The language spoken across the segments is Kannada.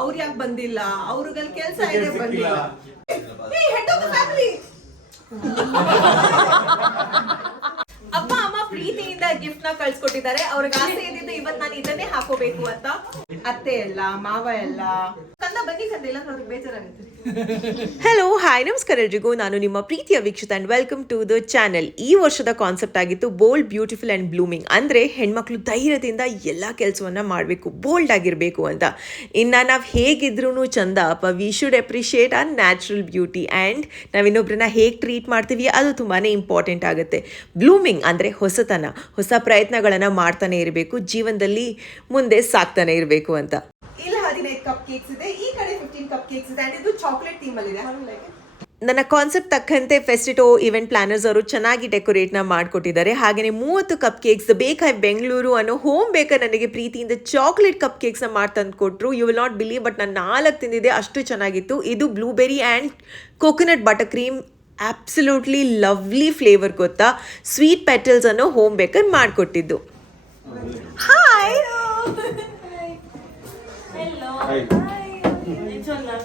ಅವ್ರು ಯಾಕೆ ಬಂದಿಲ್ಲ, ಅವ್ರಿಗಲ್ಲಿ ಕೆಲಸ ಇದೆ ಬಂದಿಲ್ಲ. ಹೆಡ್ ಆಫ್ ದ ಫ್ಯಾಮಿಲಿ ಅಪ್ಪ ಅಮ್ಮ ಪ್ರೀತಿಯಿಂದ ಗಿಫ್ಟ್ ನ ಕಳ್ಸಿಕೊಟ್ಟಿದ್ದಾರೆ. ಅವ್ರಿಗೆ ಆಸೆ ಇದ್ದಿದ್ದು ಇವತ್ತು ನಾನು ಇದನ್ನೇ ಹಾಕೋಬೇಕು ಅಂತ. ಅತ್ತೆ ಎಲ್ಲ ಮಾವ ಎಲ್ಲ ಕಂದ ಬನ್ನಿ ಕಂದ ಇಲ್ಲ ಅವ್ರಿಗೆ ಬೇಜಾರಾಗುತ್ತೆ. ಹಲೋ ಹಾಯ್ ನಮಸ್ಕಾರ ಎಲ್ರಿಗೂ, ನಾನು ನಿಮ್ಮ ಪ್ರೀತಿಯ Veekshitha and welcome to the channel. ಈ ವರ್ಷದ ಕಾನ್ಸೆಪ್ಟ್ ಆಗಿತ್ತು ಬೋಲ್ಡ್ ಬ್ಯೂಟಿಫುಲ್ ಅಂಡ್ ಬ್ಲೂಮಿಂಗ್. ಅಂದರೆ ಹೆಣ್ಮಕ್ಳು ಧೈರ್ಯದಿಂದ ಎಲ್ಲ ಕೆಲಸವನ್ನ ಮಾಡಬೇಕು, ಬೋಲ್ಡ್ ಆಗಿರಬೇಕು ಅಂತ. ಇನ್ನು ನಾವು ಹೇಗಿದ್ರೂ ಚಂದ ಅಪ್ಪ, we should appreciate our natural beauty and ನಾವು ಇನ್ನೊಬ್ಬರನ್ನ ಹೇಗೆ ಟ್ರೀಟ್ ಮಾಡ್ತೀವಿ ಅದು ತುಂಬಾ ಇಂಪಾರ್ಟೆಂಟ್ ಆಗುತ್ತೆ. ಬ್ಲೂಮಿಂಗ್ ಅಂದರೆ ಹೊಸತನ, ಹೊಸ ಪ್ರಯತ್ನಗಳನ್ನು ಮಾಡ್ತಾನೆ ಇರಬೇಕು, ಜೀವನದಲ್ಲಿ ಮುಂದೆ ಸಾಕ್ತಾನೆ ಇರಬೇಕು ಅಂತ. ಇಲ್ಲಿ 15 ಕಪ್ ಕೇಕ್ಸ್ ಇದೆ, ಈ ಕಡೆ 15 ಕಪ್ ಕೇಕ್ಸ್ ಇದೆ ಅಂಡ್ ಇದು ಚಾಕ್ಲೇಟ್ ಥೀಮ್ ಅಲ್ಲಿ ಇದೆ. ನನ್ನ ಕಾನ್ಸೆಪ್ಟ್ ತಕ್ಕಂತೆ ಫೆಸ್ಟಿಟೋ ಇವೆಂಟ್ ಪ್ಲಾನರ್ಸ್ ಅವರು ಚೆನ್ನಾಗಿ ಡೆಕೋರೇಟ್ನ ಮಾಡಿಕೊಟ್ಟಿದ್ದಾರೆ. ಹಾಗೆಯೇ 30 ಕಪ್ ಕೇಕ್ಸ್ ಬೇಕೈ ಬೆಂಗಳೂರು ಅನ್ನೋ ಹೋಮ್ ಬೇಕರ್ ನನಗೆ ಪ್ರೀತಿಯಿಂದ ಚಾಕ್ಲೇಟ್ ಕಪ್ ಕೇಕ್ಸ್ನ ಮಾಡಿ ತಂದು ಕೊಟ್ಟರು. You will not believe, but ನಾನು 4 ತಿಂದಿದ್ದೆ, ಅಷ್ಟು ಚೆನ್ನಾಗಿತ್ತು. ಇದು blueberry and coconut butter cream, absolutely lovely flavour ಗೊತ್ತಾ. ಸ್ವೀಟ್ ಪೆಟಲ್ಸ್ ಅನ್ನೋ ಹೋಮ್ ಬೇಕರ್ ಮಾಡಿಕೊಟ್ಟಿದ್ದು. Hi, Hello. Hi. Inshallah.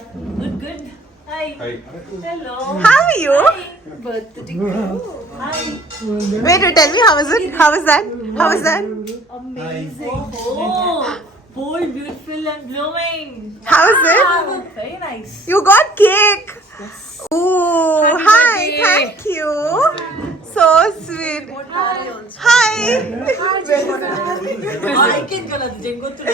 Good. Hi. Hello. how are you? Birthday. Hi. Wait, tell me, how was it? How was that? Amazing. Oh, bold, beautiful and blooming. How was it? Very nice. You got cake. Oh, hi, thank you. So sweet. Hi. I can go to Jengo to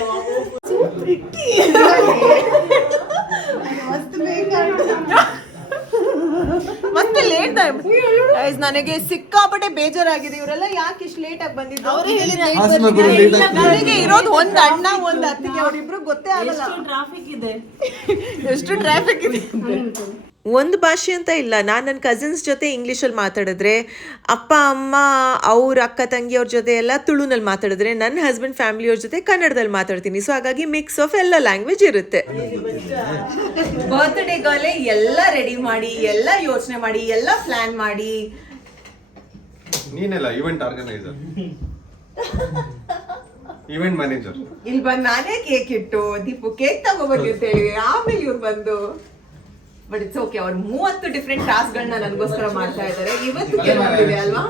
ಮತ್ತೆ ಲೇಟ್ ಗೈಸ್, ನನಗೆ ಸಿಕ್ಕಾಪಟ್ಟೆ ಬೇಜಾರಾಗಿದೆ. ಇವರೆಲ್ಲ ಯಾಕೆ ಇಷ್ಟು ಲೇಟ್ ಆಗಿ ಬಂದಿದ್ದು? ನನಗೆ ಇರೋದು ಒಂದ್ ಅಣ್ಣ ಒಂದ್ ಅತ್ತಿಗೆ, ಅವರಿಬ್ರು ಗೊತ್ತೇ ಆಗಲ್ಲ. ಟ್ರಾಫಿಕ್ ಇದೆ. ಎಷ್ಟು ಟ್ರಾಫಿಕ್ ಇದೆ. ಒಂದು ಭಾಷೆ ಅಂತ ಇಲ್ಲ. ನಾನು ನನ್ನ ಕಸಿನ್ಸ್ ಜೊತೆ ಇಂಗ್ಲೀಷಲ್ಲಿ ಮಾತಾಡಿದ್ರೆ, ಅಪ್ಪ ಅಮ್ಮ ಅವ್ರ ಅಕ್ಕ ತಂಗಿಯವ್ರ ಜೊತೆ ಎಲ್ಲ ತುಳುನಲ್ಲಿ ಮಾತಾಡಿದ್ರೆ, ನನ್ನ ಹಸ್ಬೆಂಡ್ ಫ್ಯಾಮಿಲಿಯವ್ರ ಜೊತೆ ಕನ್ನಡದಲ್ಲಿ ಮಾತಾಡ್ತೀನಿ. ಸೊ ಹಾಗಾಗಿ ಮಿಕ್ಸ್ ಆಫ್ ಎಲ್ಲ ಲ್ಯಾಂಗ್ವೇಜ್ ಇರುತ್ತೆ. ಬರ್ತ್ಡೇಗಾಲೆ ಎಲ್ಲ ರೆಡಿ ಮಾಡಿ, ಎಲ್ಲ ಯೋಚನೆ ಮಾಡಿ, ಎಲ್ಲ ಪ್ಲಾನ್ ಮಾಡಿ. ನೀನೆಲ್ಲ ಇವೆಂಟ್ ಆರ್ಗನೈಸರ್, ಇವೆಂಟ್ ಮ್ಯಾನೇಜರ್. ಇಲ್ಲಿ ಬಂದು ನಾನೇ ಕೇಕ್ ಇಟ್ಟು ದೀಪು ಕೇಕ್ ತಗೋಬರ್ಲಿ ಅಂತ ಹೇಳಿ ಆಮೇಲೆ ಇವ್ರು ಬಂದು, ಬಟ್ ಇಟ್ಸ್ ಓಕೆ. ಅವ್ರು 30 ಡಿಫ್ರೆಂಟ್ ಟಾಸ್ಕ್ಗಳನ್ನ ನನಗೋಸ್ಕರ ಮಾಡ್ತಾ ಇದ್ದಾರೆ. ಇವತ್ತು ಕೆಲವೊಂದಿದೆ ಅಲ್ವಾ,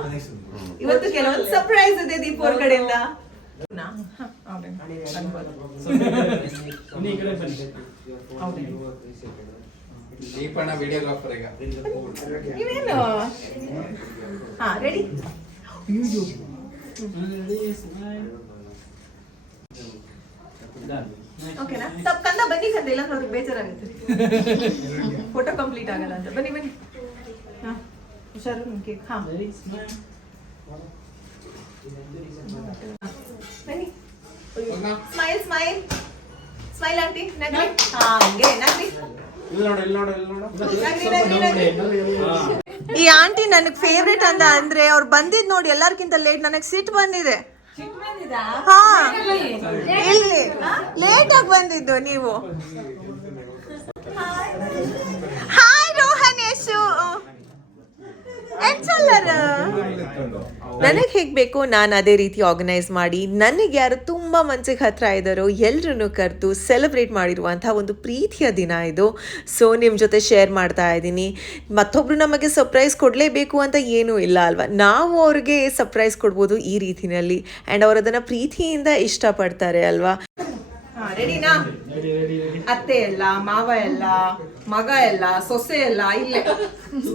ಇವತ್ತು ಕೆಲವೊಂದು ಸರ್ಪ್ರೈಸ್ ಇದೆ ದೀಪು ಅವ್ರ ಕಡೆಯಿಂದ. ದೀಪಣ್ಣ ವಿಡಿಯೋಗ್ರಾಫರ್ ಈಗ. ನೀವೇನು ಹಾ ರೆಡಿ? ಓಕೆನಾ? ಕಂದ ಬನ್ನಿ ಕಂದ, ಇಲ್ಲ ಅವ್ರಿಗೆ ಬೇಜಾರಾಗುತ್ತೆ, ಫೋಟೋ ಕಂಪ್ಲೀಟ್ ಆಗಲ್ಲ ಅಂತ. ಬನ್ನಿ ಬನ್ನಿ. ಹಾ ಹುಷಾರು ನಿಮ್ ಕೇಕ್. ಹಾ ಬನ್ನಿ ಸ್ಮೈಲ್ ಸ್ಮೈಲ್ ಸ್ಮೈಲ್ ಆಂಟಿ, ನಗ್ರಿ. ಹಾ ಹಂಗೆ ನಗ್ರಿ. ಈ ಆಂಟಿ ನನಗೆ ಫೇವ್ರೇಟ್ ಅಂದ್ರೆ ಅವ್ರು ಬಂದಿದ್ ನೋಡಿ ಎಲ್ಲಾರ್ಕಿಂತ ಲೇಟ್. ನನಗೆ ಸಿಟ್ ಬಂದಿದೆ. ಹಾ, ಇಲ್ಲಿ ಲೇಟ್ ಆಗಿ ಬಂದಿದ್ದು ನೀವು. ಹಾಯ್ ರೋಹನೇಶು. ನನಗೆ ಹೇಗೆ ಬೇಕು ನಾನು ಅದೇ ರೀತಿ ಆರ್ಗನೈಸ್ ಮಾಡಿ, ನನಗೆ ಯಾರು ತುಂಬ ಮನಸ್ಸಿಗೆ ಹತ್ರ ಇದ್ದಾರೋ ಎಲ್ಲರನ್ನು ಕರೆದು ಸೆಲೆಬ್ರೇಟ್ ಮಾಡಿರುವಂಥ ಒಂದು ಪ್ರೀತಿಯ ದಿನ ಇದು. ಸೊ ನಿಮ್ಮ ಜೊತೆ ಶೇರ್ ಮಾಡ್ತಾ ಇದ್ದೀನಿ. ಮತ್ತೊಬ್ಬರು ನಮಗೆ ಸರ್ಪ್ರೈಸ್ ಕೊಡಲೇಬೇಕು ಅಂತ ಏನೂ ಇಲ್ಲ ಅಲ್ವಾ, ನಾವು ಅವ್ರಿಗೆ ಸರ್ಪ್ರೈಸ್ ಕೊಡ್ಬೋದು ಈ ರೀತಿಯಲ್ಲಿ. ಆ್ಯಂಡ್ ಅವರು ಅದನ್ನು ಪ್ರೀತಿಯಿಂದ ಇಷ್ಟಪಡ್ತಾರೆ ಅಲ್ವಾ. ರೆಡಿನಾ? ಅತ್ತೆ ಎಲ್ಲ ಮಾವ ಎಲ್ಲ ಮಗ ಎಲ್ಲ ಸೊಸೆ ಎಲ್ಲ ಇಲ್ಲೇ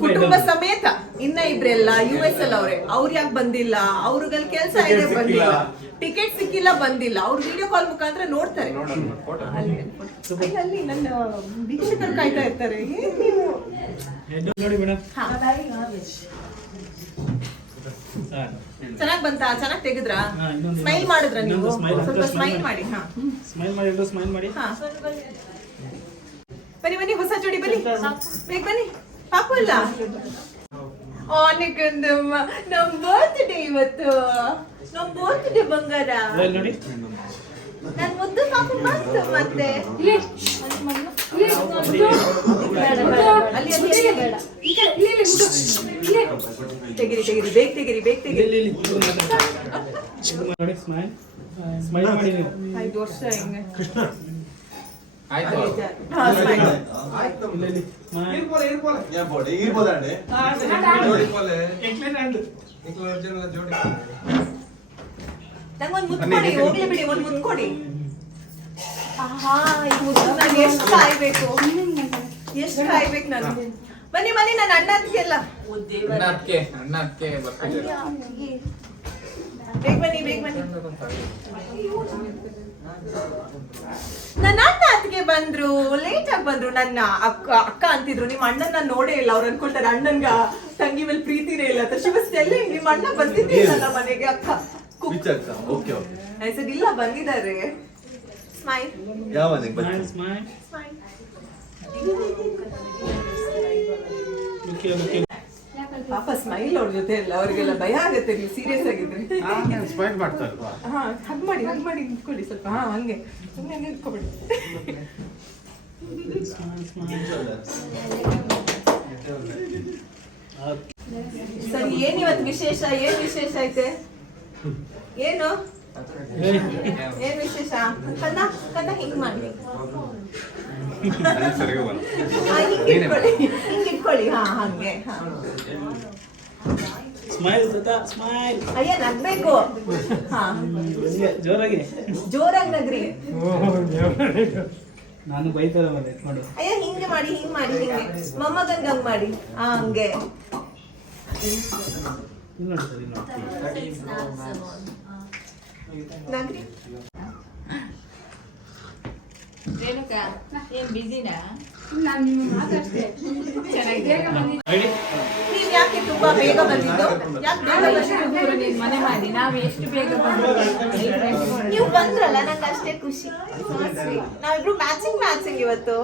ಕುಟುಂಬ ಸಮೇತ. ಇನ್ನ ಇಬ್ರೆಲ್ಲ US ಅಲ್ಲಿ ಅವ್ರೆ. ಅವ್ರು ಯಾಕೆ ಬಂದಿಲ್ಲ, ಅವ್ರಿಗಲ್ಲಿ ಕೆಲಸ ಇದೆ ಬಂದಿಲ್ಲ, ಟಿಕೆಟ್ ಸಿಕ್ಕಿಲ್ಲ ಬಂದಿಲ್ಲ. ಅವ್ರು ವಿಡಿಯೋ ಕಾಲ್ ಮುಖಾಂತರ ನೋಡ್ತಾರೆ. ಅಲ್ಲಿ ನನ್ನ ವೀಕ್ಷಕರು ಕಾಯ್ತಾ ಇರ್ತಾರೆ. ಚೆನ್ನಾಗ್ ಬಂತಾ? ಚೆನ್ನಾಗ್ ತೆಗೆದ್ರಾ? ಸ್ಮೈಲ್ ಮಾಡಿದ್ರ ನೀವು? ಸ್ವಲ್ಪ ಸ್ಮೈಲ್ ಮಾಡಿ. ಹಾ ಸ್ಮೈಲ್ ಮಾಡಿ, ಎಲ್ಲರೂ ಸ್ಮೈಲ್ ಮಾಡಿ. ಹಾ ಬನ್ನಿ ಬನ್ನಿ, ಹೊಸ ಜೋಡಿ ಬನ್ನಿ, ಬೇಗ ಬನ್ನಿ. ಪಾಪು ಇಲ್ಲ ಆನಿಕಂದಮ್ಮ, ನಮ್ ಬರ್ತ್ಡೇ ಇವತ್ತು. ನಮ್ ಬರ್ತ್ಡೇ ಬಂಗಾರ. ನೋಡಿ ನನ್ ಮುದ್ದು ಪಾಪು ಬಂತು. ಮತ್ತೆ ತೆಗಿರಿ ತೆಗಿರಿ, ಬೇಗ ತೆಗಿರಿ, ಬೇಗ ತೆಗಿರಿ. ನೋಡಿ ಸ್ಮೈಲ್ ಸ್ಮೈಲ್ ಮಾಡಿ. 5 ವರ್ಷ ಹಿಂಗೆ ಆಯ್ತು ಹಾ, smile. ನಂಗೊಂದು ಮುತ್ತು ಕೊಡಿ, ಹೋಗ್ಲಿ ಬಿಡಿ, ಒಂದು ಮುತ್ತು ಕೊಡಿ. ಆಹಾ, ಈ ಮುತ್ತು ನಾನು ಎಷ್ಟು ಕಾಯ್ಬೇಕು, ಎಷ್ಟು ಕಾಯ್ಬೇಕು ನಾನು. ಬನ್ನಿ ಬನ್ನಿ, ನನ್ನ ಅಣ್ಣ ಅದಕ್ಕೆಲ್ಲ ಅಣ್ಣ ಅದಕ್ಕೆ ಬರ್ತಿದ್ದಾರೆ. ಬೇಗ ಬನ್ನಿ, ಬೇಗ ಬನ್ನಿ. ನನ್ನ ಅಣ್ಣ ಅದಕ್ಕೆ ಬಂದ್ರು, ಲೇಟ್ ಆಗಿ ಬಂದ್ರು. ನನ್ನ ಅಕ್ಕ ಅಂತಿದ್ರು, ನಿಮ್ಮ ಅಣ್ಣನ ನೋಡೇ ಇಲ್ಲ. ಅವ್ರು ಅನ್ಕೊಳ್ತಾರೆ ಅಣ್ಣನ್ಗ ತಂಗಿ ಮೇಲೆ ಪ್ರೀತಿನೇ ಇಲ್ಲ ಅಂತ. ಶಿವಸ್ತೆಲ್ಲ ನಿಮ್ಮ ಅಣ್ಣ ಬಂದಿದ್ದಿಲ್ಲ ನಮ್ಮ ಮನೆಗೆ. ಅಕ್ಕ ಸರ್ ಇಲ್ಲ, ಬಂದಿದ್ದಾರೆ. Smile smile smile. ಪಾಪ ಸ್ಮೈಲ್ ಅವ್ರ ಜೊತೆ ಇಲ್ಲ, ಅವ್ರಿಗೆಲ್ಲ ಭಯ ಆಗತ್ತೆ ನೀವು ಸೀರಿಯಸ್ ಆಗಿದ್ರೆ. ಸ್ಮೈಲ್ ಮಾಡ್ತಾ ಇಲ್ವಾ? ಹಾ, ಹಗ್ ಮಾಡಿ ನಿಂತ್ಕೊಳ್ಳಿ ಸ್ವಲ್ಪ. ಹಾ, ಹಂಗೆ ಸುಮ್ಮನೆ ನಿಂತ್ಕೊಬಿಡಿ. ಸರಿ, ಏನ್ ಇವತ್ತು ವಿಶೇಷ? ಏನ್ ವಿಶೇಷ ಐತೆ? ಏನು ಏನ್ ವಿಶೇಷ? ಕನ್ನ ಹಿಂಗ್ ಮಾಡಿ. ಸರಿ ಹೋಗಲ್ಲ. ಹಿಂಗ್ ಇಟ್ಕೊಳ್ಳಿ. ಹಾ, ಹಂಗೆ. ಹಾ. ಸ್ಮೈಲ್ ತಾತ ಸ್ಮೈಲ್. ಅಯ್ಯ, ನಗ್ಬೇಕು. ಹಾ, ಜೋರಾಗಿ ಜೋರಾಗಿ ನಗ್ರಿ. ನಾನು ಬೈತಾರ ಮತ್ತೆ ನೋಡು. ಅಯ್ಯ, ಹಿಂಗೆ ಮಾಡಿ, ಹಿಂಗ್ ಮಾಡಿ, ಹಿಂಗೆ ಮೊಮ್ಮಗಂಗ್ ಹಂಗ್ ಮಾಡಿ. ಹಾ, ಹಂಗೆ ಇಲ್ಲಿ ನೋಡಿ ಸರ್, ಇಲ್ಲಿ ನಗ್ರಿ. ರೇಣುಕಾ ಏನ್ ಬಿಸಿನಾ? ನೀವ್ ಯಾಕೆ ತುಂಬಾ ಬೇಗ ಬಂದಿದ್ದು? ಯಾಕೆ ಬೇಗ ಬಂದಿದ್ದು? ನೀನ್ ಮನೆ ಮಾಡಿ ನಾವು ಎಷ್ಟು ಬೇಗ ಬಂದ್ವಿ. ನೀವು ಬಂದ್ರಲ್ಲ, ನಂಗೆ ಅಷ್ಟೇ ಖುಷಿ. ನಾವಿಬ್ರು ಮ್ಯಾಚಿಂಗ್ ಇವತ್ತು.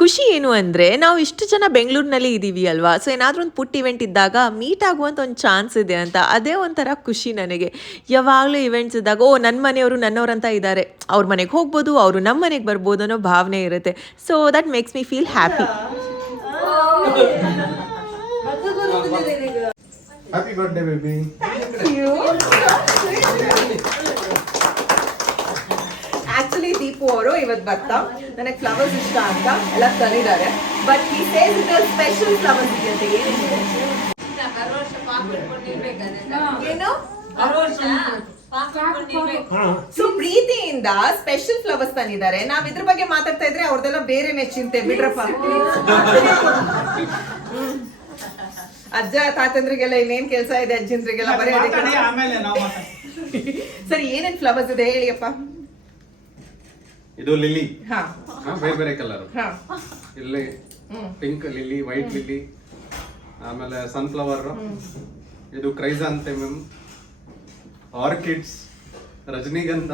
ಖುಷಿ ಏನು ಅಂದರೆ ನಾವು ಇಷ್ಟು ಜನ ಬೆಂಗಳೂರಿನಲ್ಲಿ ಇದ್ದೀವಿ ಅಲ್ವಾ, ಸೊ ಏನಾದರೂ ಒಂದು ಪುಟ್ಟ ಇವೆಂಟ್ ಇದ್ದಾಗ ಮೀಟ್ ಆಗುವಂಥ ಒಂದು ಚಾನ್ಸ್ ಇದೆ ಅಂತ, ಅದೇ ಒಂಥರ ಖುಷಿ ನನಗೆ. ಯಾವಾಗಲೂ ಇವೆಂಟ್ಸ್ ಇದ್ದಾಗ ಓ ನನ್ನ ಮನೆಯವರು ನನ್ನವರಂತ ಇದ್ದಾರೆ, ಅವ್ರ ಮನೆಗೆ ಹೋಗ್ಬೋದು, ಅವರು ನಮ್ಮ ಮನೆಗೆ ಬರ್ಬೋದು ಅನ್ನೋ ಭಾವನೆ ಇರುತ್ತೆ. So that makes me feel happy. Happy birthday baby. Actually Deepu ಅವರು ಇವತ್ತು ಬರ್ತಾ ನನಗೆ ಫ್ಲವರ್ಸ್ ಇಷ್ಟ ಅಂತ ಎಲ್ಲ ತಂದಿದ್ದಾರೆ. ಬಟ್ ಈ ಸೇಸ್ ಇಟ್ ಸ್ಪೆಷಲ್ ಫ್ಲವರ್ಸ್ ಇದೆಯಂತೆ. ಏನಿದೆ? ವರ್ಷ ಪಾಕ್ ಇಟ್ಕೊಂಡಿರ್ಬೇಕಾದ್ರೆ ಏನು? ವರ್ಷ ಪಾಕ್ ಇಟ್ಕೊಂಡಿರ್ಬೇಕು. ಸೊ ಪ್ರೀತಿಯಿಂದ ಸ್ಪೆಷಲ್ ಫ್ಲವರ್ಸ್ ತಂದಿದ್ದಾರೆ. ನಾವ್ ಇದ್ರ ಬಗ್ಗೆ ಮಾತಾಡ್ತಾ ಇದ್ರೆ ಅವ್ರದೆಲ್ಲ ಬೇರೆನೆ ಚಿಂತೆ, ಬಿಡ್ರಪ್ಪ. ಅಜ್ಜ ತಾತಂದ್ರಿಗೆಲ್ಲ ಇನ್ನೇನ್ ಕೆಲಸ ಇದೆ, ಅಜ್ಜಂದ್ರಿಗೆಲ್ಲ ಬರೀ ಅದಕ್ಕೆ. ಆಮೇಲೆ ನಾವು ಮಾತಾಡ್ತೀವಿ. ಸರಿ, ಏನೇನ್ ಫ್ಲವರ್ಸ್ ಇದೆ ಹೇಳಿಯಪ್ಪ. ಇದು ಲಿಲಿ. ಹಾ, ಬೇರೆ ಬೇರೆ ಕಲರ್. ಹಾ, ಇಲ್ಲಿ ಪಿಂಕ್ ಲಿಲಿ, ವೈಟ್ ಲಿಲಿ, ಆಮೇಲೆ ಸನ್ಫ್ಲವರ್, ಇದು ಕ್ರೈಸಾಂಥೆಮಮ್, ಆರ್ಕಿಡ್ಸ್, ರಜನಿಗಂಧ.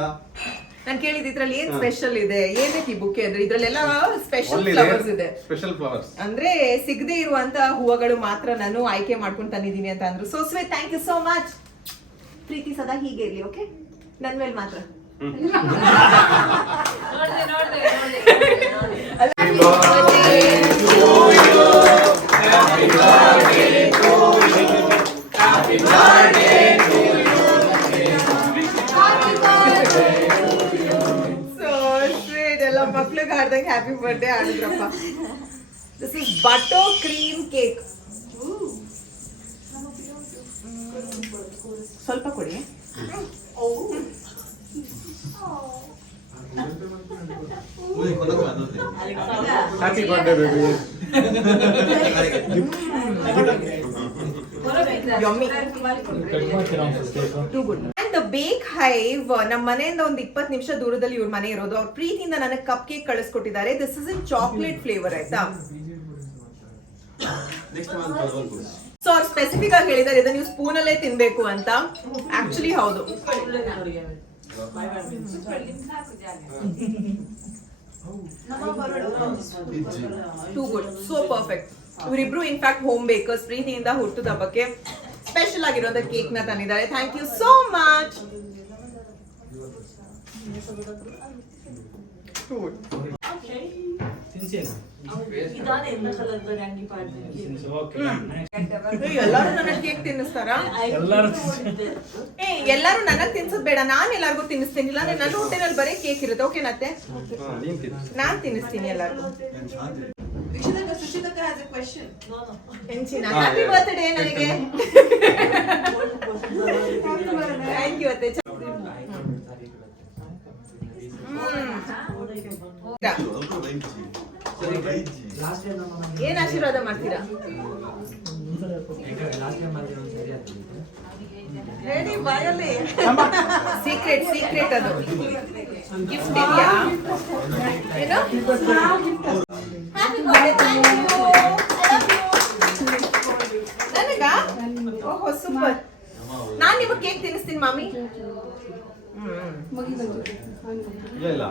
ನಾನು ಕೇಳಿದ ಇದ್ರಲ್ಲಿ ಏನ್ ಸ್ಪೆಷಲ್ ಇದೆ, ಏನಕ್ಕೆ ಈ ಬುಕ್ಕೆ ಅಂದ್ರೆ ಇದ್ರಲ್ಲೆಲ್ಲ ಸ್ಪೆಷಲ್ ಫ್ಲವರ್ಸ್ ಇದೆ. ಸ್ಪೆಷಲ್ ಫ್ಲವರ್ಸ್ ಅಂದ್ರೆ ಸಿಗದೆ ಇರುವಂತ ಹೂವುಗಳು ಮಾತ್ರ ನಾನು ಆಯ್ಕೆ ಮಾಡ್ಕೊಂಡು ತಂದಿದ್ದೀನಿ ಅಂತ ಅಂದ್ರು. So sweet, thank you so much. ಪ್ರೀತಿ ಸದಾ ಹೀಗೆ ಇರ್ಲಿ, ಓಕೆ? ನನ್ ಮೇಲೆ ಮಾತ್ರ. ಎಲ್ಲ ಮಕ್ಳಿಗೆ ಹಾಡ್ದಂಗೆ ಹ್ಯಾಪಿ ಬರ್ಡೇ ಆಡಿದ್ರಪ್ಪ. This is butter cream cake. ಸ್ವಲ್ಪ ಕೊಡಿ. Happy birthday baby. Yummy. Too good. And the Bake Hive, ನಮ್ಮ ಮನೆಯಿಂದ ಒಂದು 20 ನಿಮಿಷ ದೂರದಲ್ಲಿ ಇವ್ರ ಮನೆ ಇರೋದು. ಅವ್ರ ಪ್ರೀತಿಯಿಂದ ನನಗೆ ಕಪ್ ಕೇಕ್ ಕಳಿಸ್ಕೊಟ್ಟಿದ್ದಾರೆ. This is in chocolate flavour, ಆಯ್ತಾ? ಸೊ ಅವ್ರು ಸ್ಪೆಸಿಫಿಕ್ ಆಗಿ ಹೇಳಿದ್ದಾರೆ ಇದನ್ನ ನೀವು ಸ್ಪೂನ್ ಅಲ್ಲೇ ತಿನ್ಬೇಕು ಅಂತ. ಆಕ್ಚುಲಿ ಹೌದು. Too good, so perfect. ಇವರಿಬ್ರು ಇನ್ಫ್ಯಾಕ್ಟ್ ಹೋಮ್ ಬೇಕರ್ಸ್. ಪ್ರೀತಿಯಿಂದ ಹುಟ್ಟುದ ಹಬ್ಬಕ್ಕೆ ಸ್ಪೆಷಲ್ ಆಗಿರೋಂಥ ಕೇಕ್ ನ ತಂದಿದ್ದಾರೆ. Thank you so much. ಎಲ್ಲರೂ ನನ್ನ ಕೇಕ್ ತಿನ್ನಿಸ್ತಾರ? ಎಲ್ಲರೂ ಏ ಎಲ್ಲರೂ ನನಗ್ ತಿನ್ಸೋದ್ ಬೇಡ, ನಾನ್ ಎಲ್ಲಾರ್ಗು ತಿನ್ನಿಸ್ತೀನಿ. ಇಲ್ಲ ನನ್ನ ಹೊಟ್ಟೆನಲ್ಲಿ ಬರೀ ಕೇಕ್ ಇರುತ್ತೆ. ಓಕೆನತ್ತೆ? ನೀನ್ ತಿನ್ನು. ನಾನ್ ತಿನ್ನಿಸ್ತೀನಿ ಎಲ್ಲಾರ್ಗು. ಹ್ಯಾಪಿ ಬರ್ತ್ಡೇ ನನಗೆ. ಥ್ಯಾಂಕ್ ಯು ಅತ್ತೆ. ಏನ್ ಆಶೀರ್ವಾದ ಮಾಡ್ತೀರಾ? ಹೇಳಿ ಬಾಯಲ್ಲಿ. ಸೀಕ್ರೆಟ್ ಅದು. ಗಿಫ್ಟ್ ಇದೆಯಾ? ಏನು? ನನಗಾ? ಓಹೋ ಸೂಪರ್. ನಾನ್ ನಿಮಗೆ ಕೇಕ್ ತಿನ್ನಿಸ್ತೀನಿ ಮಾಮಿ. ಇಲ್ಲ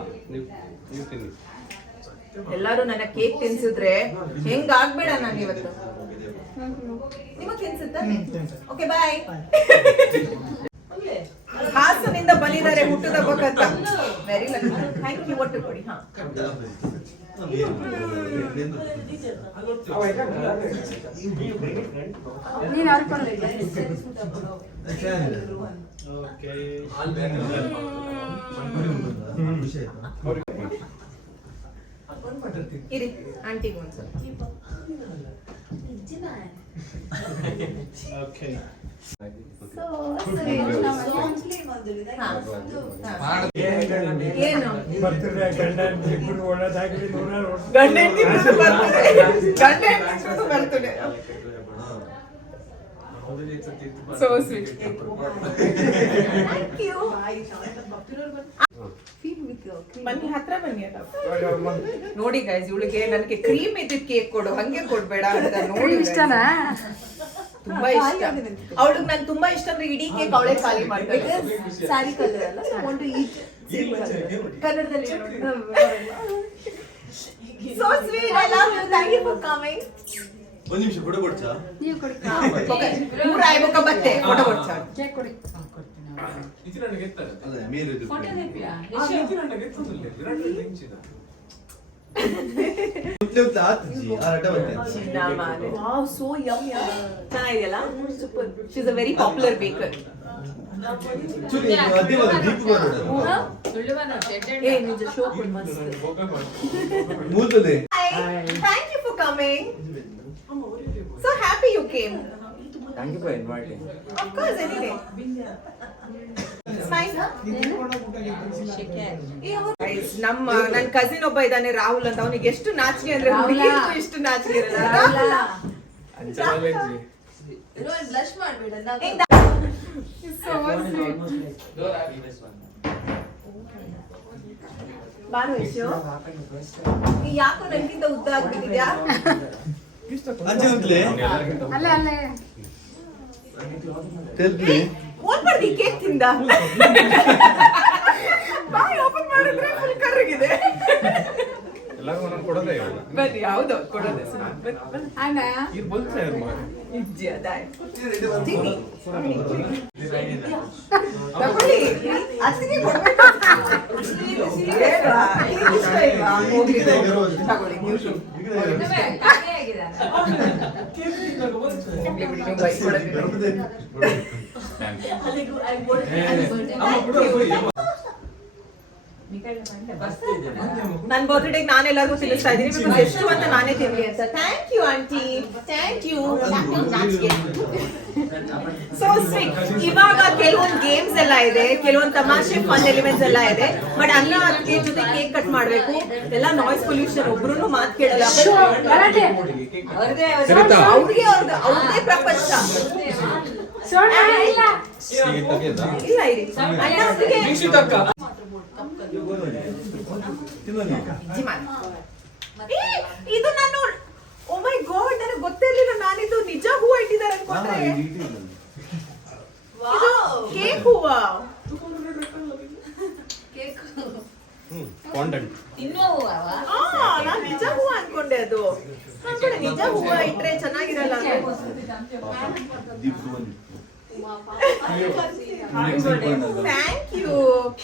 ನೀವು ತಿನ್ನಿ. ಎಲ್ಲಾರು ನನ್ನ ಕೇಕ್ ತಿನ್ಸಿದ್ರೆ ಹೆಂಗ್ ಆಗ್ಬೇಡ ನಾನು ಇವತ್ತು. ನಿಮಗ್ ತಿನ್ಸುತ್ತಾ? Okay bye. ಹಾಸನಿಂದ ಬಂದಿದ್ದಾರೆ ಹುಟ್ಟದ ಹಬ್ಬಕ್ಕಂತ. Very lucky. Thank you. ಒಟ್ಟು ಕೊಡಿ. ಹಾ ಇರಿ ಆಂಟಿಗೆ ಒಂದ್ಸಲ. ಏನು ಗಂಡ ಹೆಂಡತಿ ಬರ್ತದೆ. So sweet. Thank you. ಬನ್ನಿ ಹತ್ರ ಬನ್ನಿ ಅಲ್ಲ. ನೋಡಿ ಗೈಸ್, ಇವಳಿಗೆ ನನಗೆ ಕ್ರೀಮ್ ಇದ್ದ ಕೇಕ್ ಕೊಡು, ಹಂಗೆ ಕೊಡ್ಬೇಡ ಅಂತ. ನೋಡಿ ಇಷ್ಟನಾ? ತುಂಬಾ ಇಷ್ಟ ಅವಳಿಗೆ. ನನ್ ತುಂಬಾ ಇಷ್ಟ ಅಂದ್ರೆ ಇಡೀ ಕೇಕ್ ಅವಳೇ ಖಾಲಿ ಮಾಡ್ತಾರೆ. ಸ್ಯಾರಿ ಕಲರ್ ಅಲ್ಲ, I want to eat ಕನ್ನಡದಲ್ಲಿ. So sweet. I love you. Thank you for coming. ಒಂದು ನಿಮಿಷ ಫೋಟೋ ಕೊಡ್ಚಾ? ನೀವು ಕೊಡಿ. ಮೂರ ಐಬಕ ಬತ್ತೆ ಫೋಟೋ ಕೊಡ್ಸಾ. ಕೇಕ್ ಕೊಡಿ. ಅಲ್ಲ ಮೇರಿದು ಫೋಟೋ ನೆಪಿಯಾ? ಮುಟ್ಲೆ ಆತ್ಜಿ ಆಟ ಬಂತೆ. Wow, so yummy. ಚೆನ್ನಾಗಿದೆಯಲ್ಲ? Super. She is a very popular baker. ಚುಲಿ ಅದೇ ಒಂದು ದೀಪ ಬರೋದು. ಏ ನಿಜ ಶೋ ಕೊಡ್ ಮಸ್ತ್. ಮೂತದೆ. Thank you for coming. So happy you came. Thank you for inviting. Of course, any day. Smile. Guys, ನನ್ನ ಕಸಿನ್ ಒಬ್ಬ ಇದ್ದಾನೆ ರಾಹುಲ್ ಅಂತ. ಅವನಿಗೆ ಎಷ್ಟು ನಾಚಿಕೆ ಅಂದ್ರೆ ಹುಡುಗಿಗೂ ಇಷ್ಟು ನಾಚಿಕೆ ಇರಲ್ಲ. ಬಾರು ಯಶು, ಯಾಕೋ ನನ್ಗಿಂತ ಉದ್ದ ಆಗ್ಬಿಟ್ಟಿದ್ಯಾ? ಅಂಚೆ ಉಂಟ್ಲೆ ಅಲ್ಲೇ ಅಲ್ಲೇ ತೆಲ್ಲಿ ಓದ್ಬಾರ್ದು ಈ ಕೇಕ್ ತಿಂದ. ಬಾಯ್ ಓಪನ್ ಮಾಡಿದ್ರೆ ಫುಲ್ ಕರ್ರಗಿದೆ. ಎಲ್ಲರಿಗೂ ಒಂದೊಂದು ಕೊಡೋದೇ ಇವಾಗ. ಬನ್ನಿ, ಹೌದು ಕೊಡೋದೆ. ಅಣ್ಣ ಇದು ಬೋಲ್ತಾ ಇರು ಮಾರೆ. ಇಜ್ಜಿ ಅದಾಯ್ ತಿನ್ನಿ. ತಗೊಳ್ಳಿ, ಅತ್ತಿಗೆ ಕೊಡ್ಬೇಕು. ಬೇಡ್ವಾ? ನಿಮ್ಗೆ ಇಷ್ಟ ಇಲ್ವಾ? ಹೋಗ್ಲಿ ತಗೊಳ್ಳಿ, ನೀವು ಹೋಗ್ಲಿ ಬಿಡಿ, ನೀವು ಬೈಸ್ಕೊಡೋದಿಲ್ಲ. ನನ್ನ ಬರ್ತ್ಡೇಗೆ ನಾನು ಎಲ್ಲರಿಗೂ ತಿನ್ನಿಸ್ತಾ ಇದ್ದೀನಿ. ಬಿಕಾಸ್ ಎಷ್ಟು ಅಂತ ನಾನೇ ತಿನ್ಲಿ ಅಂತ. Thank you aunty, thank you. So sweet. ಇವಾಗ ಕೆಲವೊಂದು ಗೇಮ್ಸ್ ಎಲ್ಲ ಇದೆ, ಕೆಲವೊಂದು ತಮಾಷೆ ಫನ್ ಎಲಿಮೆಂಟ್ಸ್ ಎಲ್ಲ ಇದೆ. ಬಟ್ ಅನ್ನ ಅದಕ್ಕೆ ಜೊತೆ ಕೇಕ್ ಕಟ್ ಮಾಡ್ಬೇಕು. ಎಲ್ಲ ನಾಯ್ಸ್ ಪೊಲ್ಯೂಷನ್, ಒಬ್ರು ಮಾತು ಕೇಳಲ್ಲ. ಅವ್ರದೇ ಪ್ರಪಂಚ. ಇಲ್ಲ ಇರಿ ಅಣ್ಣ ಅವ್ರಿಗೆ ಏ, ಇದು ನಾನು ಓ ಮೈ ಗಾಡ್, ನನಗೆ ಗೊತ್ತಿರಲಿಲ್ಲ. ನಾನಿದು ನಿಜ ಹೂವು ಇಟ್ಟಿದ್ದಾರೆ ಅನ್ಕೊಂಡ್ರೆ. ಇದು ಕೇಕ್ ಹೂವ. ಫಾಂಡೆಂಟ್. ನಾನು ನಿಜ ಹೂವ ಅನ್ಕೊಂಡೆ. ಅದು ಅನ್ಕೊಂಡೆ ನಿಜ ಹೂವ ಇಟ್ರೆ ಚೆನ್ನಾಗಿರಲ್ಲ ಅಂತ. Thank you.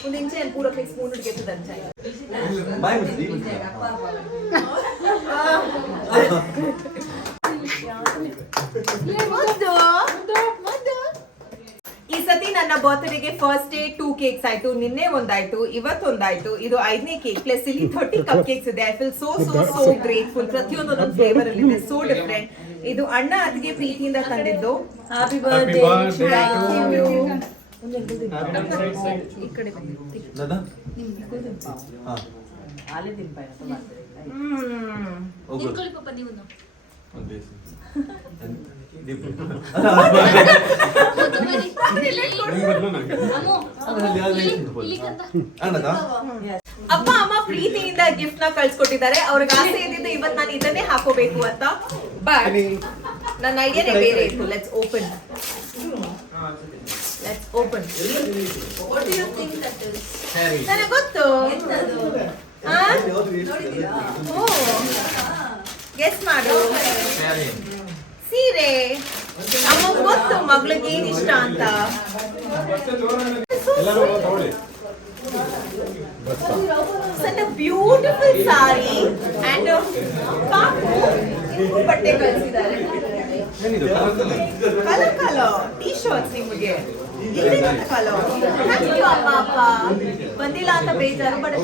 ಒಂದು ಇಂಚೆ ಪೂರಕ್ಕೆ ಸ್ಪೂನ್ ಹಿಡ್ಗೆತ್ತದಂಚೆ. ಬಾಯ್ ಮುಟ್ಟಿ ಈ ಸತಿ ನನ್ನ ಬರ್ತ್ಡೇಗೆ ಫಸ್ಟ್ ಡೇ 2 ಕೇಕ್ಸ್ ಆಯ್ತು, ನಿನ್ನೆ ಒಂದಾಯ್ತು, ಇವತ್ತೊಂದಾಯ್ತು, ಇದು 5ನೇ ಕೇಕ್ ಪ್ಲಸ್ ಇಲ್ಲಿ 30 ಕಪ್ ಕೇಕ್ಸ್ ಇದೆ. I feel so grateful. ಪ್ರತಿಯೊಂದು ಒಂದೊಂದು ಫ್ಲೇವರ್ ಅಲ್ಲಿ ಇದೆ, ಸೋ ಡಿಫ್ರೆಂಟ್. ಇದು ಅಣ್ಣ ಅದಕ್ಕೆ ಪ್ರೀತಿಯಿಂದ ತಂದಿದ್ದು. Happy birthday. ಈ ಕಡೆ ಬನ್ನಿ. ದಾದಾ ಹಾ ಹೋಗು ಒಂದು ಬೇಸ್ ದೀಪು ಅನ್ನದಾ ಅಪ್ಪ ಅಮ್ಮ ಪ್ರೀತಿಯಿಂದ ಗಿಫ್ಟ್ ನ ಕಳ್ಸಿಕೊಟ್ಟಿದ್ದಾರೆ. ಅವ್ರಿಗೆ ಆಸೆ ಇದ್ದಿದ್ದು ಇವತ್ತು ನಾನು ಇದನ್ನೇ ಹಾಕೋಬೇಕು ಅಂತ, ಬಟ್ ನನ್ನ ಐಡಿಯಾನೇ ಬೇರೆ ಇತ್ತು. Let's open. ನನಗೆ ಗೊತ್ತು. ಗೆಸ್ ಮಾಡು. ಸೀರೆ. ಅಮ್ಮ ಗೊತ್ತು ಮಗಳಿಗೆ ಏನ್ ಇಷ್ಟ ಅಂತ. Such a beautiful saree and ಪಾಪು ಇನ್ನೂ ಬಟ್ಟೆ ಕಳಿಸಿದ್ದಾರೆ. ಕಲರ್ ಟೀ ಶರ್ಟ್ಸ್ ನಿಮಗೆ ಕಲರ್. ಥ್ಯಾಂಕ್ ಯು ಅಮ್ಮ ಅಪ್ಪ. ಬಂದಿಲ್ಲ ಅಂತ ಬೇಜಾರು, ಬಟ್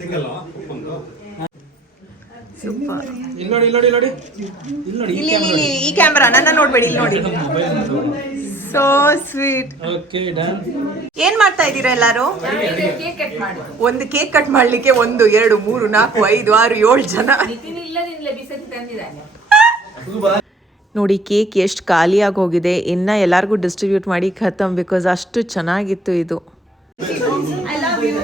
ಸಿಂಗಲ್ ಒಂದು ಇಲ್ಲಿ ಈ ಕ್ಯಾಮ್ರಾ ನನ್ನ ನೋಡ್ಬೇಡಿ, ಇಲ್ಲಿ ನೋಡಿ. So sweet. ಏನ್ ಮಾಡ್ತಾ ಇದ್ದೀರಾ ಎಲ್ಲಾರು? ಒಂದು ಕೇಕ್ ಕಟ್ ಮಾಡ್ಲಿಕ್ಕೆ 1 2 3 4 5 6 7 ಜನ. ನೋಡಿ ಕೇಕ್ ಎಷ್ಟು ಖಾಲಿಯಾಗಿ ಹೋಗಿದೆ, ಇನ್ನು ಎಲ್ಲರಿಗೂ ಡಿಸ್ಟ್ರಿಬ್ಯೂಟ್ ಮಾಡಿ ಖತಮ್, ಬಿಕಾಸ್ ಅಷ್ಟು ಚೆನ್ನಾಗಿತ್ತು ಇದು. I love you.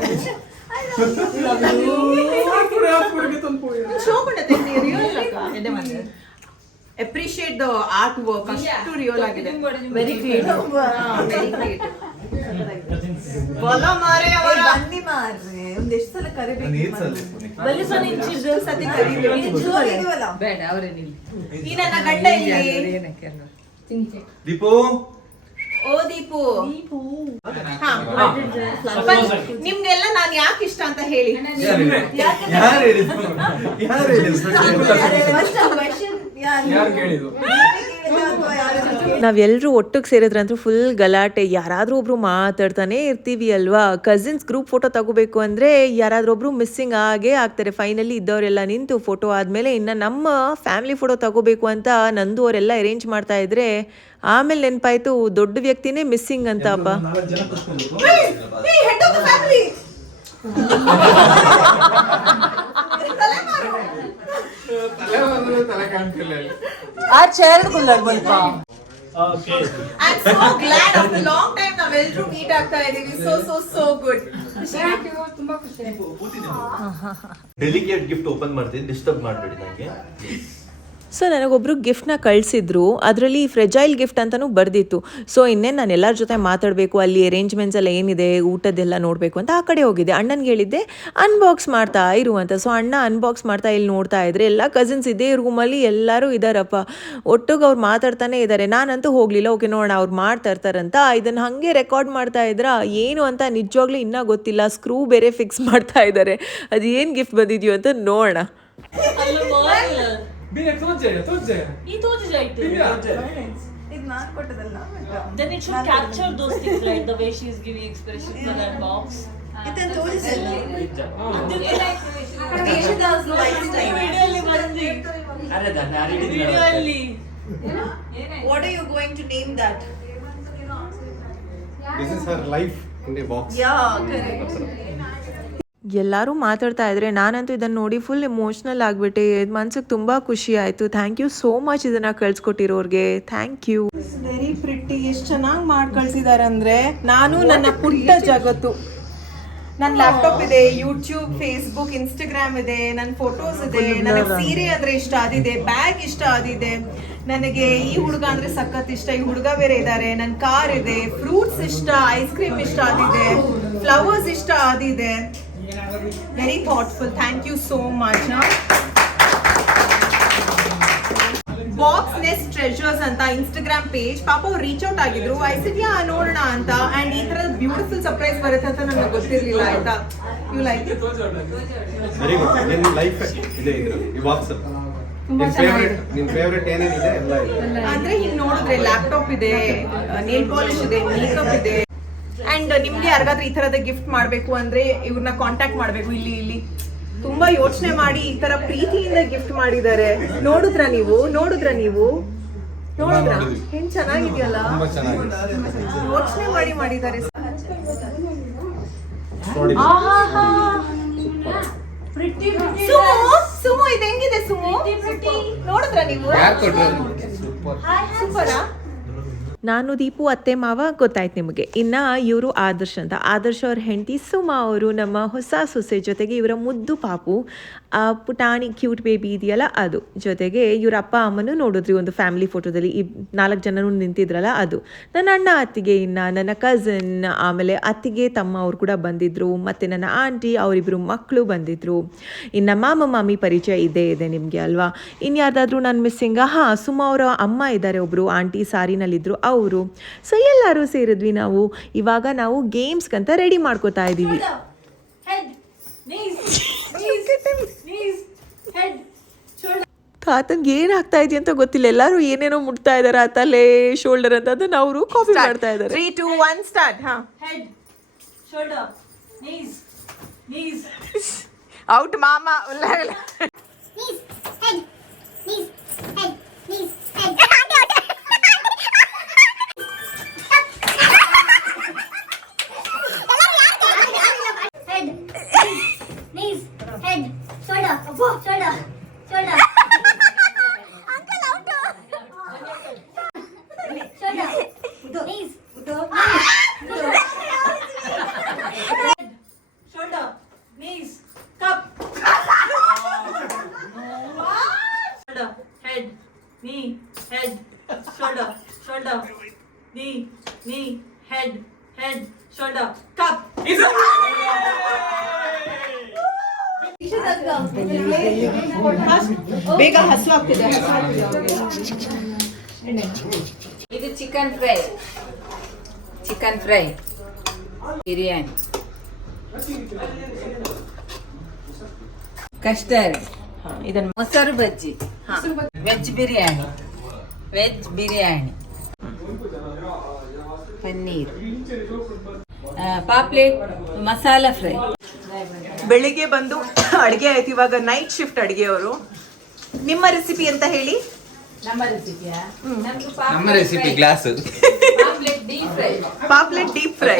Appreciate the artwork. ಅಷ್ಟು ರಿಯಲ್ ಆಗಿದೆ. Very creative. Very creative. ಬಲ ಮಾರೆ ಅವರ ಬನ್ನಿ ಮಾರ್ರೆ. ಒಂದೆಷ್ಟು ಸಲ ಕರಿಬೇಕು. ಬಲಿಸೋನಿ ಚಿಲ್ಡ್ರನ್ ಸತಿ ಕರಿಬೇಕು. ಬೇಡ ಅವರೇನಿಲ್ಲ. ಈ ನನ್ನ ಗಂಡ ಇಲ್ಲಿ. ದೀಪು ಓ ದೀಪು. ಹಾ, ನಿಮ್ಗೆಲ್ಲ ನಾನು ಯಾಕೆ ಇಷ್ಟ ಅಂತ ಹೇಳಿ. ನಾವೆಲ್ಲರೂ ಒಟ್ಟಿಗೆ ಸೇರಿದ್ರಂತೂ ಫುಲ್ ಗಲಾಟೆ, ಯಾರಾದರೂ ಒಬ್ರು ಮಾತಾಡ್ತಾನೆ ಇರ್ತೀವಿ ಅಲ್ವಾ. ಕಸಿನ್ಸ್ ಗ್ರೂಪ್ ಫೋಟೋ ತಗೋಬೇಕು ಅಂದರೆ ಯಾರಾದ್ರೂ ಒಬ್ರು ಮಿಸ್ಸಿಂಗ್ ಆಗೇ ಆಗ್ತಾರೆ. ಫೈನಲಿ ಇದ್ದವರೆಲ್ಲ ನಿಂತು ಫೋಟೋ ಆದಮೇಲೆ ಇನ್ನು ನಮ್ಮ ಫ್ಯಾಮಿಲಿ ಫೋಟೋ ತಗೋಬೇಕು ಅಂತ ನಂದು ಅವರೆಲ್ಲ ಅರೇಂಜ್ ಮಾಡ್ತಾ ಇದ್ರೆ ಆಮೇಲೆ ನೆನಪಾಯ್ತು ದೊಡ್ಡ ವ್ಯಕ್ತಿನೇ ಮಿಸ್ಸಿಂಗ್ ಅಂತ. ಅಪ್ಪ ಆ ಚೇರ್ ಸ್ವಲ್ಪ I'm so glad after long time ನಾವೆಲ್ಲರೂ ಮೀಟ್ ಆಗ್ತಾ ಇದೀವಿ. So good. Delicate gift open ಮಾಡ್ತೀನಿ, ಡಿಸ್ಟರ್ಬ್ ಮಾಡಬೇಡಿ ನನಗೆ. ಸೊ ನನಗೊಬ್ಬರು ಗಿಫ್ಟ್ನ ಕಳಿಸಿದ್ರು, ಅದರಲ್ಲಿ ಫ್ರೆಜೈಲ್ ಗಿಫ್ಟ್ ಅಂತಲೂ ಬರೆದಿತ್ತು. ಸೊ ಇನ್ನೇನು ನಾನು ಎಲ್ಲರ ಜೊತೆ ಮಾತಾಡಬೇಕು, ಅಲ್ಲಿ ಅರೇಂಜ್ಮೆಂಟ್ಸ್ ಎಲ್ಲ ಏನಿದೆ, ಊಟದ್ದೆಲ್ಲ ನೋಡಬೇಕು ಅಂತ ಆ ಕಡೆ ಹೋಗಿದ್ದೆ. ಅಣ್ಣನಿಗೆ ಹೇಳಿದ್ದೆ ಅನ್ಬಾಕ್ಸ್ ಮಾಡ್ತಾ ಇರು ಅಂತ. ಸೊ ಅಣ್ಣ ಅನ್ಬಾಕ್ಸ್ ಮಾಡ್ತಾ ಇಲ್ಲಿ ನೋಡ್ತಾ ಇದ್ರೆ ಎಲ್ಲ ಕಸಿನ್ಸ್ ಇದೇ ರೂಮಲ್ಲಿ ಎಲ್ಲರೂ ಇದ್ದಾರಪ್ಪ, ಒಟ್ಟಿಗೆ ಅವ್ರು ಮಾತಾಡ್ತಾನೆ ಇದ್ದಾರೆ. ನಾನಂತೂ ಹೋಗಲಿಲ್ಲ. ಓಕೆ ನೋಡೋಣ ಅವ್ರು ಮಾಡ್ತಾ ಇರ್ತಾರಂತ ಇದನ್ನು ಹಾಗೆ ರೆಕಾರ್ಡ್ ಮಾಡ್ತಾ ಇದ್ರ ಏನು ಅಂತ ನಿಜವಾಗ್ಲೂ ಇನ್ನೂ ಗೊತ್ತಿಲ್ಲ. ಸ್ಕ್ರೂ ಬೇರೆ ಫಿಕ್ಸ್ ಮಾಡ್ತಾ ಇದ್ದಾರೆ, ಅದು ಏನು ಗಿಫ್ಟ್ ಬಂದಿದೆಯೋ ಅಂತ ನೋಡೋಣ. Then it should capture those things, like the way she is giving expression for that box. What are you going to name that? This is her life in a box. Yeah, correct. ಎಲ್ಲರೂ ಮಾತಾಡ್ತಾ ಇದ್ರೆ ನಾನಂತೂ ಇದನ್ನು ನೋಡಿ ಫುಲ್ ಎಮೋಷ್ನಲ್ ಆಗಿಬಿಟ್ಟೆ. ಮನ್ಸಿಗೆ ತುಂಬ ಖುಷಿ ಆಯಿತು. ಥ್ಯಾಂಕ್ ಯು ಸೋ ಮಚ್ ಇದನ್ನು ಕಳ್ಸಿಕೊಟ್ಟಿರೋರಿಗೆ. Thank you. Very pretty. ಎಷ್ಟು ಚೆನ್ನಾಗಿ ಮಾಡಿ ಕಳ್ಸಿದ್ದಾರೆ ಅಂದರೆ. ನಾನು ನನ್ನ ಪುಟ್ಟ ಜಗತ್ತು, ನನ್ನ ಲ್ಯಾಪ್ಟಾಪ್ ಇದೆ, ಯೂಟ್ಯೂಬ್, ಫೇಸ್ಬುಕ್, ಇನ್ಸ್ಟಾಗ್ರಾಮ್ ಇದೆ, ನನ್ನ ಫೋಟೋಸ್ ಇದೆ, ನನಗೆ ಸೀರೆ ಅಂದರೆ ಇಷ್ಟ ಆದಿದೆ, ಬ್ಯಾಗ್ ಇಷ್ಟ ಆದಿದೆ, ನನಗೆ ಈ ಹುಡುಗ ಅಂದರೆ ಸಖತ್ ಇಷ್ಟ, ಈ ಹುಡುಗ ಬೇರೆ ಇದ್ದಾರೆ, ನನ್ನ ಕಾರ್ ಇದೆ, ಫ್ರೂಟ್ಸ್ ಇಷ್ಟ, ಐಸ್ ಕ್ರೀಮ್ ಇಷ್ಟ ಆದಿದೆ, ಫ್ಲವರ್ಸ್ ಇಷ್ಟ ಆದಿದೆ. Very thoughtful. Thank you so much. Box US treasures ಅಂತ ಇನ್ಸ್ಟಾಗ್ರಾಮ್ ಪೇಜ್. ಪಾಪ ಅವ್ರು ರೀಚ್ ಔಟ್ ಆಗಿದ್ರು. ಐ ಸೆಡ್ ಯಾ ನೋಡೋಣ ಅಂತ. ಅಂಡ್ ಈ ತರ ಬ್ಯೂಟಿಫುಲ್ ಸರ್ಪ್ರೈಸ್ ಬರುತ್ತೆ ಅಂತ ನನಗೆ ಗೊತ್ತಿರ್ಲಿಲ್ಲ. ಆಯ್ತಾ, you like it? Very good. ನಿನ್ನ ಲೈಫ್ ಇದೆ ಇದ್ರಲ್ಲಿ ಈ ಬಾಕ್ಸ್. ನಿನ್ ಫೇವರೇಟ್ ಏನೇನಿದೆ ಎಲ್ಲ ಇದೆ. ಅಂದ್ರೆ ಹಿಂಗ್ ನೋಡಿದ್ರೆ ಲ್ಯಾಪ್ಟಾಪ್ ಇದೆ, ನೇಲ್ ಪಾಲಿಶ್ ಇದೆ, ಮೇಕಪ್ ಇದೆ. ಅಂಡ್ ನಿಮ್ಗೆ ಯಾರಿಗಾದ್ರೂ ಈ ತರದ ಗಿಫ್ಟ್ ಮಾಡ್ಬೇಕು ಅಂದ್ರೆ ಇವ್ರನ್ನ ಕಾಂಟ್ಯಾಕ್ಟ್ ಮಾಡ್ಬೇಕು. ಇಲ್ಲಿ ತುಂಬಾ ಯೋಚನೆ ಮಾಡಿ ಈ ತರ ಪ್ರೀತಿಯಿಂದ ಗಿಫ್ಟ್ ಮಾಡಿದ್ದಾರೆ. ನೋಡಿದ್ರ ನೀವು ನೋಡಿದ್ರ ಹೆಣ್ ಚೆನ್ನಾಗಿದ್ಯಲ್ಲ, ತುಂಬಾ ಚೆನ್ನಾಗಿದೆ. ಯೋಚನೆ ಮಾಡಿದ್ದಾರೆ. ನೋಡಿ ಸುಮು ಇದು ಹೆಂಗಿದೆ ಸುಮು? ನೋಡಿದ್ರ ನೀವು? ಯಾರು ಕೊಟ್ರು? ಸೂಪರಾ? ನಾನು ದೀಪು, ಅತ್ತೆ ಮಾವ ಗೊತ್ತಾಯ್ತು ನಿಮಗೆ. ಇನ್ನು ಇವರು ಆದರ್ಶ್ ಅಂತ. ಆದರ್ಶ್ ಅವ್ರ ಹೆಂಡತಿ ಸುಮಾ ಅವರು ನಮ್ಮ ಹೊಸ ಸೊಸೆ. ಜೊತೆಗೆ ಇವರ ಮುದ್ದು ಪಾಪು, ಪುಟಾಣಿ ಕ್ಯೂಟ್ ಬೇಬಿ ಇದೆಯಲ್ಲ ಅದು. ಜೊತೆಗೆ ಇವರ ಅಪ್ಪ ಅಮ್ಮನೂ ನೋಡಿದ್ರಿ ಒಂದು ಫ್ಯಾಮಿಲಿ ಫೋಟೋದಲ್ಲಿ. ಈ 4 ಜನರು ನಿಂತಿದ್ರಲ್ಲ ಅದು. ನನ್ನ ಅಣ್ಣ ಅತ್ತಿಗೆ, ಇನ್ನು ನನ್ನ ಕಸಿನ್, ಆಮೇಲೆ ಅತ್ತಿಗೆ ತಮ್ಮ ಅವ್ರು ಕೂಡ ಬಂದಿದ್ದರು. ಮತ್ತು ನನ್ನ ಆಂಟಿ, ಅವರಿಬ್ಬರು ಮಕ್ಕಳು ಬಂದಿದ್ದರು. ಇನ್ನು ಮಾಮ ಮಾಮಿ ಪರಿಚಯ ಇದ್ದೇ ಇದೆ ನಿಮಗೆ ಅಲ್ವಾ. ಇನ್ಯಾರ್ದಾದ್ರೂ ನಾನು ಮಿಸ್ಸಿಂಗ? ಹಾಂ, ಸುಮಾ ಅವರ ಅಮ್ಮ ಇದ್ದಾರೆ ಒಬ್ಬರು, ಆಂಟಿ ಸಾರಿನಲ್ಲಿದ್ದರು ಅವರು. ಸೊ ಎಲ್ಲರೂ ಸೇರಿದ್ವಿ ನಾವು. ಇವಾಗ ನಾವು ಗೇಮ್ಸ್ಗಂತ ರೆಡಿ ಮಾಡ್ಕೋತಾ ಇದ್ದೀವಿ. ತಾತನ್ಗೆ ಏನಾಗ್ತಾ ಇದೆಯಾ ಅಂತ ಗೊತ್ತಿಲ್ಲ. ಎಲ್ಲರೂ ಏನೇನೋ ಮುಟ್ತಾ ಇದಾರೆ, ತಲೆ, ಶೋಲ್ಡರ್ ಅಂತ. ಅದನ್ನ ಅವರು ಕಾಪಿ ಮಾಡ್ತಾ ಇದ್ದಾರೆ. 3, 2, 1 ಸ್ಟಾರ್ಟ್. ಹಾ, Head, shoulder, knees, knees. Out ಮಾಮ. Knees, head, knees, head, knees, head. Head, knees, head, shoulder, shoulder, shoulder. Uncle out. Shoulder, knees, Shoulder, knees, cup. Shoulder, head, knee, head, shoulder, shoulder, knee, head, shoulder, cup. ಬೇಗ ಹಸ್ವಾಗ್ತಿದೆ. ಇದು ಚಿಕನ್ ಫ್ರೈ, ಬಿರಿಯಾನಿ, ಕಸ್ಟರ್ಡ್, ಇದನ್ನ ಮೊಸರು ಬಜ್ಜಿ, ವೆಜ್ ಬಿರಿಯಾನಿ, ಪನ್ನೀರ್, ಪಾಪ್ಲೆಟ್, ಮಸಾಲಾ ಫ್ರೈ. ಬೆಳಿಗ್ಗೆ ಬಂದು ಅಡಿಗೆ ಆಯ್ತು. ಇವಾಗ ನೈಟ್ ಶಿಫ್ಟ್ ಅಡಿಗೆಯವರು. ನಿಮ್ಮ ರೆಸಿಪಿ ಅಂತ ಹೇಳಿ. ನಮ್ಮ ರೆಸಿಪಿಯಾ? ನಮ್ಮ recipe glass paplet deep fry. Paplet deep fry.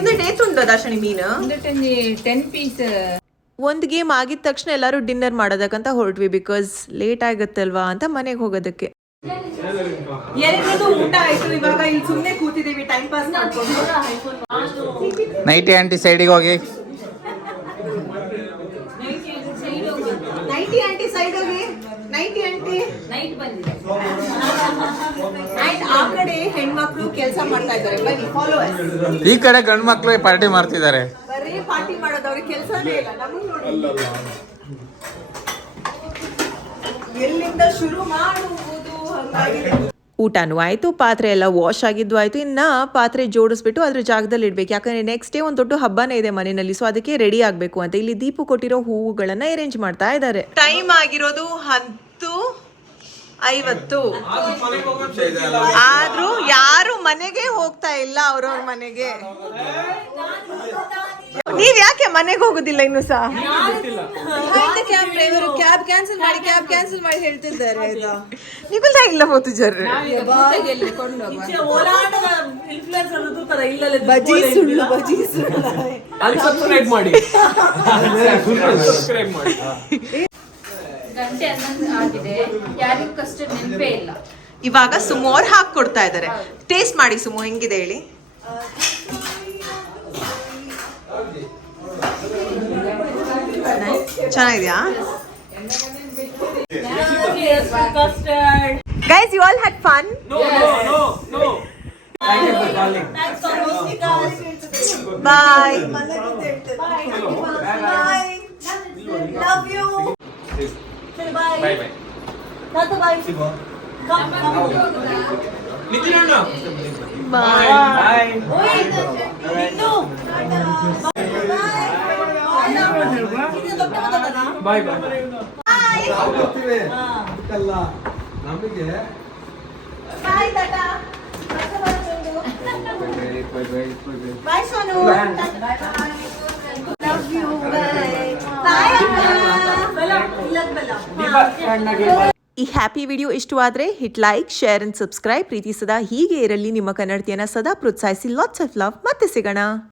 ಒಂದು ಡೇಟ್ ಉಂಟು ದಾಶಣಿ ಮೀನು. 10 ಪೀಸ್. ಒಂದು ಗೇಮ್ ಆಗಿದ ತಕ್ಷಣ ಎಲ್ಲರೂ ಡಿನ್ನರ್ ಮಾಡೋದಕ್ಕಂತ ಹೊರಟ್ವಿ. ಬಿಕಾಸ್ ಲೇಟ್ ಆಗುತ್ತಲ್ವಾ ಅಂತ ಮನೆಗೆ ಹೋಗೋದಕ್ಕೆ. ಎಲ್ಲರದು ಊಟ ಆಯ್ತು. ಇವಾಗ ಇಲ್ಲಿ ಸುಮ್ಮನೆ ಕೂತಿದೀವಿ ಟೈಮ್ ಪಾಸ್ ಮಾಡ್ಕೊಂಡು. ನೈಟಿ ಆಂಟಿ ಸೈಡಿಗೆ ಹೋಗಿ. ನೈಟಿ ಆಂಟಿ ಸೈಡ್ ಹೋಗಿ. ನೈಟಿ ಆಂಟಿ Night ಬಂದಿದೆ. ಅಂಡ್ ಆ ಕಡೆ ಹೆಣ್ಮಕ್ಳು ಕೆಲಸ ಮಾಡ್ತಾ ಇದ್ದಾರೆ. ಬನ್ನಿ, ಫಾಲೋವರ್ಸ್. ಈ ಕಡೆ ಗಂಡು ಮಕ್ಕಳು ಪಾರ್ಟಿ ಮಾಡ್ತಿದ್ದಾರೆ. ಬರೀ ಪಾರ್ಟಿ ಮಾಡೋದು, ಅವ್ರಿಗೆ ಕೆಲಸನೇ ಇಲ್ಲ. ನಮಗ್ ನೋಡಿ ಎಲ್ಲಿಂದ ಶುರು ಮಾಡುವುದು ಹಂಗಾಗಿದೆ. ಊಟನೂ ಆಯಿತು, ಪಾತ್ರೆ ಎಲ್ಲ ವಾಶ್ ಆಗಿದ್ದು ಆಯಿತು. ಇನ್ನು ಪಾತ್ರೆ ಜೋಡಿಸ್ಬಿಟ್ಟು ಅದ್ರ ಜಾಗದಲ್ಲಿ ಇಡಬೇಕು. ಯಾಕಂದರೆ ನೆಕ್ಸ್ಟ್ ಡೇ ಒಂದು ದೊಡ್ಡ ಹಬ್ಬನೇ ಇದೆ ಮನೆಯಲ್ಲಿ. ಸೊ ಅದಕ್ಕೆ ರೆಡಿ ಆಗಬೇಕು ಅಂತ ಇಲ್ಲಿ ದೀಪು ಕೊಟ್ಟಿರೋ ಹೂವುಗಳನ್ನು ಅರೇಂಜ್ ಮಾಡ್ತಾ ಇದ್ದಾರೆ. ಟೈಮ್ ಆಗಿರೋದು 10:50. ಆದ್ರೂ ಯಾರು ಮನೆಗೆ ಹೋಗ್ತಾ ಇಲ್ಲ, ಅವ್ರವ್ರ ಮನೆಗೆ. ನೀವ್ ಯಾಕೆ ಮನೆಗೆ ಹೋಗುದಿಲ್ಲ ಇನ್ನು ಸಹ? ಕ್ಯಾಬ್ ಕ್ಯಾನ್ಸಲ್ ಮಾಡಿ ಹೇಳ್ತಿದ್ದಾರೆ. ನಿಗುಲ್ದ ಇಲ್ಲ ಹೋತು ಜರ್ರೆ ಬಜಿ ಸುಳ್ಳು. ಅನ್ಸಬ್ಸ್ಕ್ರೈಬ್ ಮಾಡಿ. ಗಂಟೆ 11 ಆಗಿದೆ. ಯಾರಿಗೂ ಕಸ್ಟರ್ಡ್ ನೆನಪೇ ಇಲ್ಲ. ಇವಾಗ ಸುಮು ಅವ್ರು ಹಾಕೊಡ್ತಾ ಇದ್ದಾರೆ. ಟೇಸ್ಟ್ ಮಾಡಿ ಸುಮು, ಹೆಂಗಿದೆ ಹೇಳಿ. ಚೆನ್ನಾಗಿದ್ಯಾ? Custard. Guys, you all had fun? No. Thank you for calling. Thanks for hosting us. Bye. Bye. Love you. Bye. Bye. Tata, bye. Come. Nitin ಅಣ್ಣ ಬಾಯ್. ಬಾಯ್ Nindu. ಬಾಯ್ ಬಾಯ್ ನಾವು ಬರ್ತೀವಿ ಅಲ್ಲ ನಮಗೆ ಬಾಯ್ ಟಾಟಾ. ಬಾಯ್ Sonu. Love you. Bye. Bye ಅಮ್ಮ. ಈ ಹ್ಯಾಪಿ ವಿಡಿಯೋ ಇಷ್ಟವಾದರೆ hit like share and subscribe. ಪ್ರೀತಿ ಸದಾ ಹೀಗೆ ಇರಲಿ. ನಿಮ್ಮ ಕನ್ನಡತಿಯನ್ನ ಸದಾ ಪ್ರೋತ್ಸಾಹಿಸಿ. Lots of love. ಮತ್ತೆ ಸಿಗೋಣ.